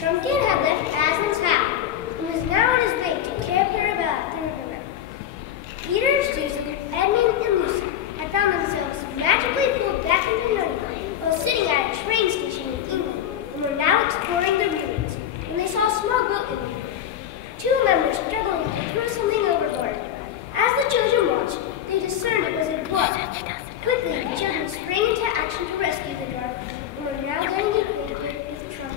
Caspian had left Aslan's house and was now on his way to camper about the river. Peter, Susan, Edmund, and Lucy had found themselves magically pulled back into Nottingham while sitting at a train station in England and were now exploring the ruins when they saw a small boat in the river. Two men were struggling to throw something overboard. As the children watched, they discerned it was a dwarf. Quickly, the children sprang into action to rescue the dwarf and were now getting acquainted with trouble.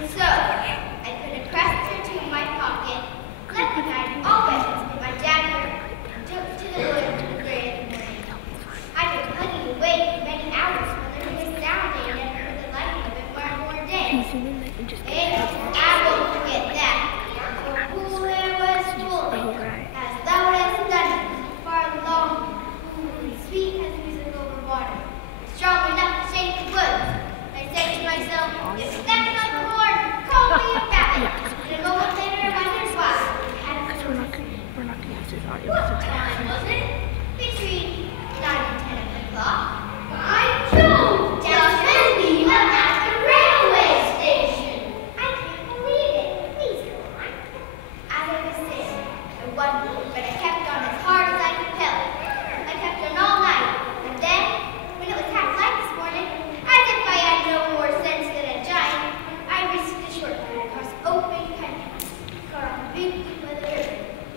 And so, I put a crest or two in my pocket, left behind all weapons in my dagger, and took to the woods to the grave in the morning. I'd been plugging away for many hours when there was a sound I never heard the like of in one more day. And I won't forget that. The pool there was full, as loud as thunder, far long, and sweet as music over water, strong enough to shake the woods. I said to myself, if stepping on the horn, call me a rabbit. And a moment later, I wondered why. We're not gonna use this audio. What time was it? Between 9 and 10 o'clock. By Jove! Just as we were at the railway station. I can't believe it. Please go on. As I was saying, I wondered, but I kept on as hard as I could help. I kept on all night, and then, when it was half light this morning, as if I had no more sense than a giant, I reached the shortcut across open country, across big by the river,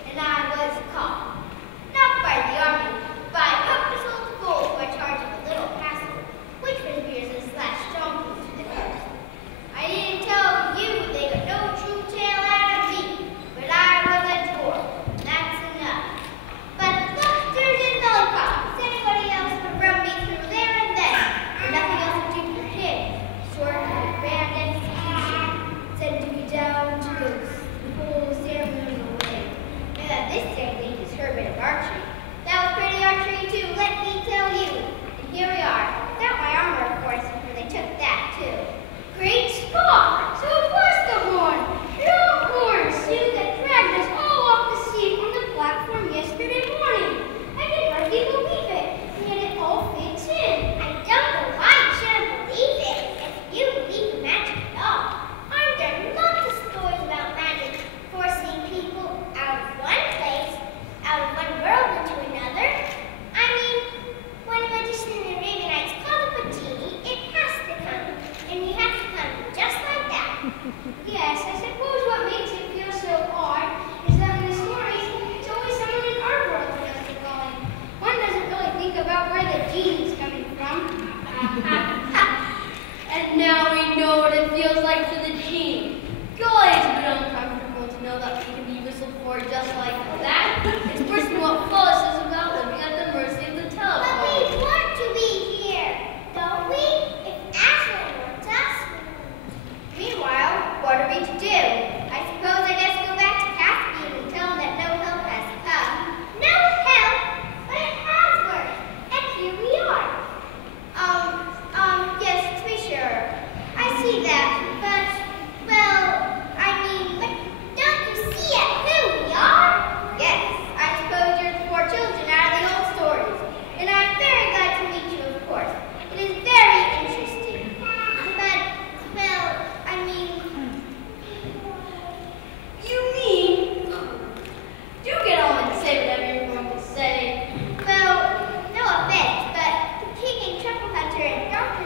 and I was caught. Not by the army, by a purposeful fool who had charge of a little castle, which was Beers' last stronghold to the coast. I needn't tell you they got no true tale out of me, but I was a dwarf, and that's enough. But lobsters and lollipops, anybody else would run me through there and then, and nothing else to do for him, short of a grand execution, sending me down to ghosts, the whole ceremony away. And that this technique is her bit of archery. That was pretty archery too, let me tell you. And here we are, without my armor, of course, for they took that too. Great Scott! So it was the horn! Your horn, Sue, that dragged us all off the sea from the platform yesterday morning. I can hardly believe it, and yet it all fits in. I don't know why you shouldn't believe it, if you believe in magic at all. Aren't there lots of stories about magic forcing people out of one place, out of one world into another? I mean, when a magician in the Arabian Nights called a Patini, it has to come, and you have to come just like that. Yes, I suppose what makes it feel so odd is that in the stories, it's always someone in our world who does the calling. One doesn't really think about where the genie's coming from. And now we know what it feels like for the genie. God, it's a bit uncomfortable to know that we can be whistled for just like that. It's worse than what Paula says about living at the mercy of the But telephone. we want to be here, don't we? If Aslan wants us. Meanwhile, what are we to do? I suppose I just go back to Caspian and tell him that no help has come. No help? But it has worked. And here we are. Yes, to be sure. I see that, but, well, I mean, but don't you see it, who we are? Yes, I suppose you're the four children out of the old stories. And I'm very glad to meet you, of course. It is very interesting. But, well, I mean... You mean? Do get on and say whatever you're going to say. Well, no offense, but the king and truffle hunter and Dr.